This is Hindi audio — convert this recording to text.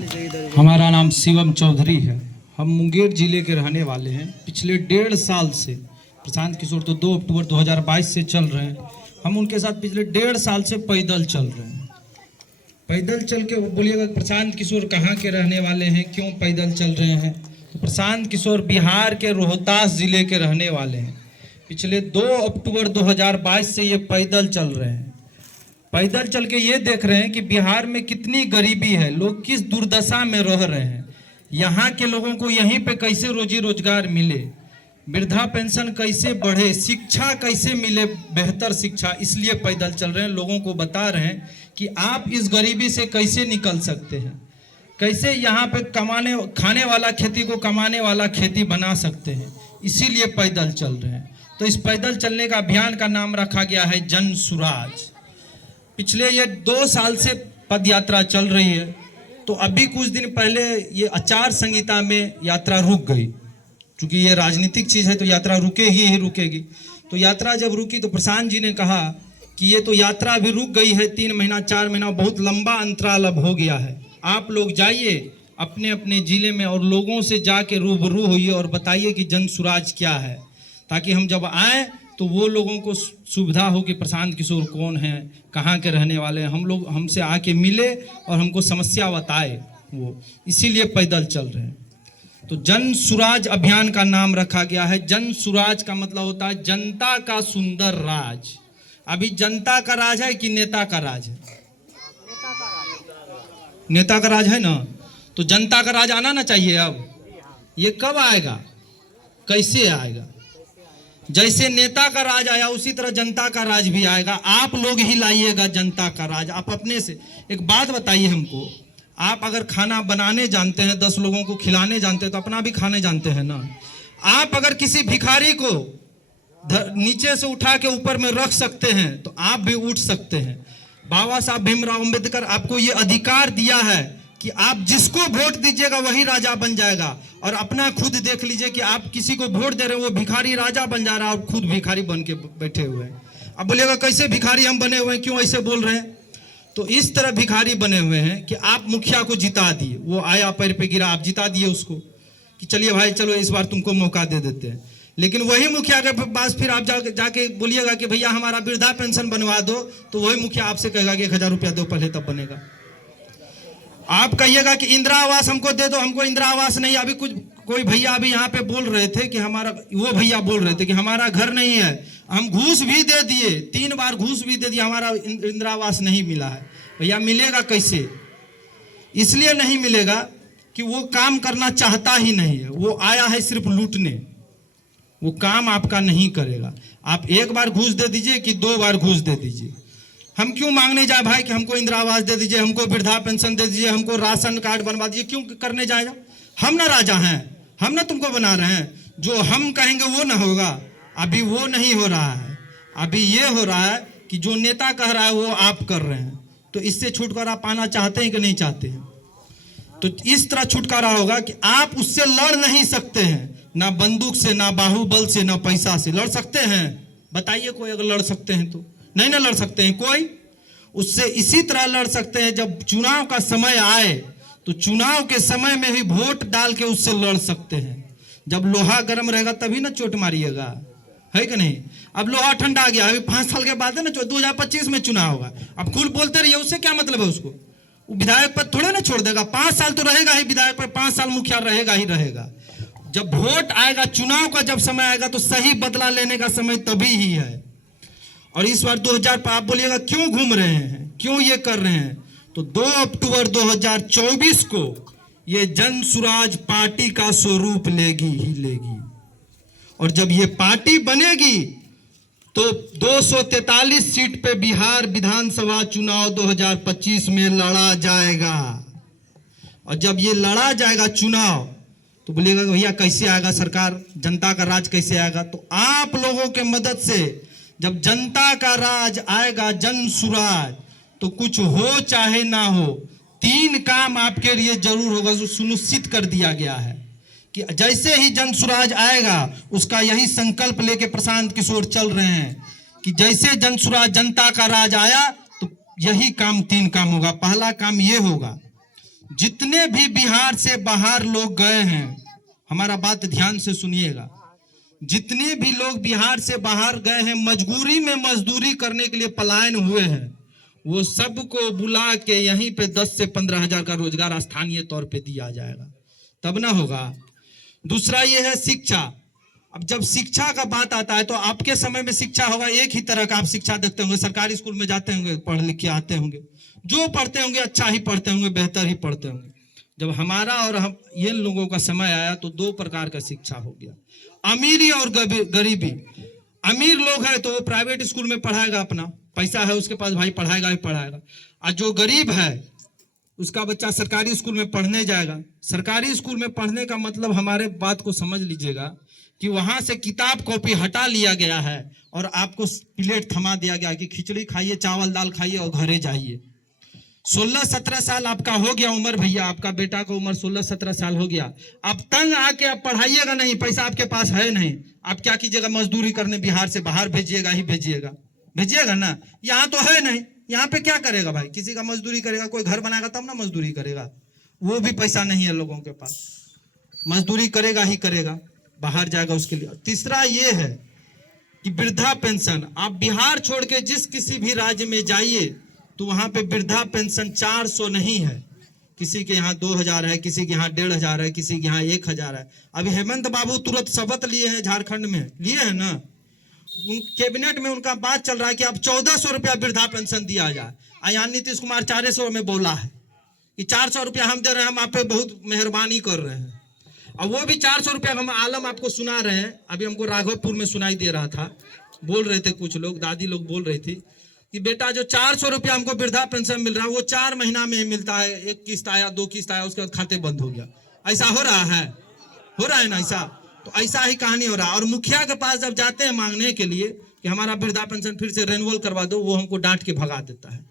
हमारा नाम शिवम चौधरी है। हम मुंगेर जिले के रहने वाले हैं। पिछले 1.5 साल से प्रशांत किशोर तो 2 अक्टूबर 2022 से चल रहे हैं। हम उनके साथ पिछले 1.5 साल से पैदल चल रहे हैं। पैदल चल के बोलिएगा प्रशांत किशोर कहाँ के रहने वाले हैं, क्यों पैदल चल रहे हैं? तो प्रशांत किशोर बिहार के रोहतास जिले के रहने वाले हैं। पिछले 2 अक्टूबर 2022 से ये पैदल चल रहे हैं। पैदल चल के ये देख रहे हैं कि बिहार में कितनी गरीबी है, लोग किस दुर्दशा में रह रहे हैं, यहाँ के लोगों को यहीं पे कैसे रोजी रोजगार मिले, वृद्धा पेंशन कैसे बढ़े, शिक्षा कैसे मिले, बेहतर शिक्षा। इसलिए पैदल चल रहे हैं। लोगों को बता रहे हैं कि आप इस गरीबी से कैसे निकल सकते हैं, कैसे यहाँ पे खाने वाला खेती को कमाने वाला खेती बना सकते हैं। इसीलिए पैदल चल रहे हैं। तो इस पैदल चलने का अभियान का नाम रखा गया है जन सुराज। पिछले ये 2 साल से पद यात्रा चल रही है। तो अभी कुछ दिन पहले ये आचार संहिता में यात्रा रुक गई, क्योंकि ये राजनीतिक चीज़ है तो यात्रा रुकेगी ही रुकेगी। तो यात्रा जब रुकी तो प्रशांत जी ने कहा कि ये तो यात्रा भी रुक गई है, 3 महीना 4 महीना बहुत लंबा अंतराल अब हो गया है। आप लोग जाइए अपने अपने ज़िले में और लोगों से जाके रूबरू होइए और बताइए कि जन सुराज क्या है, ताकि हम जब आएँ तो वो लोगों को सुविधा हो कि प्रशांत किशोर कौन है, कहाँ के रहने वाले हैं। हम लोग हमसे आके मिले और हमको समस्या बताए वो, इसीलिए पैदल चल रहे हैं। तो जन सुराज अभियान का नाम रखा गया है। जन सुराज का मतलब होता है जनता का सुंदर राज। अभी जनता का राज है कि नेता का राज है? नेता का राज है ना। तो जनता का राज आना ना चाहिए। अब ये कब आएगा, कैसे आएगा? जैसे नेता का राज आया उसी तरह जनता का राज भी आएगा। आप लोग ही लाइएगा जनता का राज। आप अपने से एक बात बताइए हमको, आप अगर खाना बनाने जानते हैं, 10 लोगों को खिलाने जानते हैं, तो अपना भी खाने जानते हैं ना। आप अगर किसी भिखारी को नीचे से उठा के ऊपर में रख सकते हैं तो आप भी उठ सकते हैं। बाबा साहब भीमराव अंबेडकर आपको ये अधिकार दिया है कि आप जिसको वोट दीजिएगा वही राजा बन जाएगा। और अपना खुद देख लीजिए कि आप किसी को वोट दे रहे हैं, वो भिखारी राजा बन जा रहा है और खुद भिखारी बन के बैठे हुए हैं। अब बोलिएगा कैसे भिखारी हम बने हुए हैं, क्यों ऐसे बोल रहे हैं? तो इस तरह भिखारी बने हुए हैं कि आप मुखिया को जिता दिए, वो आया पैर पे गिरा, आप जिता दिए उसको कि चलिए भाई चलो इस बार तुमको मौका दे देते हैं। लेकिन वही मुखिया के पास फिर आप जाके बोलिएगा कि भैया हमारा वृद्धा पेंशन बनवा दो, तो वही मुखिया आपसे कहेगा कि 1000 रुपया दो पहले तब बनेगा। आप कहिएगा कि इंदिरा आवास हमको दे दो, हमको इंदिरा आवास नहीं। अभी कोई भैया अभी यहाँ पे बोल रहे थे कि हमारा, वो भैया बोल रहे थे कि हमारा घर नहीं है, हम घूस भी दे दिए, 3 बार घूस भी दे दिया, हमारा इंदिरा आवास नहीं मिला है। भैया मिलेगा कैसे? इसलिए नहीं मिलेगा कि वो काम करना चाहता ही नहीं है, वो आया है सिर्फ लूटने। वो काम आपका नहीं करेगा। आप 1 बार घूस दे दीजिए कि 2 बार घूस दे दीजिए। हम क्यों मांगने जाए भाई कि हमको इंदिरा आवास दे दीजिए, हमको वृद्धा पेंशन दे दीजिए, हमको राशन कार्ड बनवा दीजिए? क्यों करने जाएगा? हम ना राजा हैं, हम ना तुमको बना रहे हैं। जो हम कहेंगे वो ना होगा। अभी वो नहीं हो रहा है, अभी ये हो रहा है कि जो नेता कह रहा है वो आप कर रहे हैं। तो इससे छुटकारा पाना चाहते हैं कि नहीं चाहते हैं? तो इस तरह छुटकारा होगा कि आप उससे लड़ नहीं सकते हैं, ना बंदूक से, ना बाहुबल से, ना पैसा से। लड़ सकते हैं? बताइए कोई अगर लड़ सकते हैं तो। नहीं ना लड़ सकते हैं कोई। उससे इसी तरह लड़ सकते हैं जब चुनाव का समय आए, तो चुनाव के समय में ही वोट डाल के उससे लड़ सकते हैं। जब लोहा गर्म रहेगा तभी ना चोट मारिएगा, है कि नहीं? अब लोहा ठंडा आ गया, अभी 5 साल के बाद है ना 2025 में चुनाव होगा। अब खुद बोलते रहिए, उससे क्या मतलब है? उसको वो विधायक पद थोड़े ना छोड़ देगा। 5 साल तो रहेगा ही विधायक पर, 5 साल मुखिया रहेगा ही रहेगा। जब वोट आएगा, चुनाव का जब समय आएगा, तो सही बदला लेने का समय तभी ही है। और इस बार 2000 आप बोलिएगा क्यों घूम रहे हैं, क्यों ये कर रहे हैं? तो 2 अक्टूबर 2024 को ये जन सुराज पार्टी का स्वरूप लेगी ही लेगी। और जब ये पार्टी बनेगी तो 243 सीट पे बिहार विधानसभा चुनाव 2025 में लड़ा जाएगा। और जब ये लड़ा जाएगा चुनाव, तो बोलिएगा भैया कैसे आएगा सरकार, जनता का राज कैसे आएगा? तो आप लोगों के मदद से जब जनता का राज आएगा, जन सुराज, तो कुछ हो चाहे ना हो, 3 काम आपके लिए जरूर होगा जो सुनिश्चित कर दिया गया है कि जैसे ही जन सुराज आएगा, उसका यही संकल्प लेके प्रशांत किशोर चल रहे हैं कि जैसे जन सुराज, जनता का राज आया तो यही काम 3 काम होगा। पहला काम ये होगा जितने भी बिहार से बाहर लोग गए हैं, हमारा बात ध्यान से सुनिएगा, जितने भी लोग बिहार से बाहर गए हैं, मजबूरी में मजदूरी करने के लिए पलायन हुए हैं, वो सबको बुला के यहीं पे 10 से 15 हजार का रोजगार स्थानीय तौर पे दिया जाएगा, तब ना होगा। दूसरा ये है शिक्षा। अब जब शिक्षा का बात आता है तो आपके समय में शिक्षा होगा एक ही तरह का, आप शिक्षा देखते होंगे, सरकारी स्कूल में जाते होंगे, पढ़ लिख के आते होंगे, जो पढ़ते होंगे अच्छा ही पढ़ते होंगे, बेहतर ही पढ़ते होंगे। जब हमारा और हम ये लोगों का समय आया तो दो प्रकार का शिक्षा हो गया, अमीरी और गरीबी। अमीर लोग है तो वो प्राइवेट स्कूल में पढ़ाएगा, अपना पैसा है उसके पास, भाई पढ़ाएगा ही पढ़ाएगा। और जो गरीब है उसका बच्चा सरकारी स्कूल में पढ़ने जाएगा। सरकारी स्कूल में पढ़ने का मतलब, हमारे बात को समझ लीजिएगा, कि वहां से किताब कॉपी हटा लिया गया है और आपको प्लेट थमा दिया गया कि खिचड़ी खाइए, चावल दाल खाइए और घरे जाइए। 16-17 साल आपका हो गया उम्र, भैया आपका बेटा का उम्र 16-17 साल हो गया, अब तंग आके आप पढ़ाइएगा नहीं, पैसा आपके पास है नहीं, आप क्या कीजिएगा, मजदूरी करने बिहार से बाहर भेजिएगा ही भेजिएगा, भेजिएगा ना। यहाँ तो है नहीं, यहाँ पे क्या करेगा भाई, किसी का मजदूरी करेगा, कोई घर बनाएगा तब ना मजदूरी करेगा, वो भी पैसा नहीं है लोगों के पास, मजदूरी करेगा ही करेगा, बाहर जाएगा उसके लिए। तीसरा ये है कि वृद्धा पेंशन, आप बिहार छोड़ के जिस किसी भी राज्य में जाइए तो वहां पे वृद्धा पेंशन 400 नहीं है, किसी के यहाँ 2000 है, किसी के यहाँ 1500 है, किसी के यहाँ 1000 है। अभी हेमंत बाबू तुरंत शपथ लिए हैं, झारखंड में लिए हैं ना, कैबिनेट में उनका बात चल रहा है कि अब 1400 रुपया वृद्धा पेंशन दिया जाए। यहाँ नीतीश कुमार 400 में बोला है कि 400 रुपया हम दे रहे हैं, हम आप पे बहुत मेहरबानी कर रहे हैं। और वो भी 400 रुपया हम आलम आपको सुना रहे हैं, अभी हमको राघवपुर में सुनाई दे रहा था, बोल रहे थे कुछ लोग, दादी लोग बोल रही थी कि बेटा जो 400 रुपया हमको वृद्धा पेंशन मिल रहा है वो 4 महीना में मिलता है, एक किस्त आया, 2 किस्त आया, उसके बाद खाते बंद हो गया। ऐसा हो रहा है, हो रहा है ना ऐसा, तो ऐसा ही कहानी हो रहा है। और मुखिया के पास जब जाते हैं मांगने के लिए कि हमारा वृद्धा पेंशन फिर से रेन्यूअल करवा दो, वो हमको डांट के भगा देता है।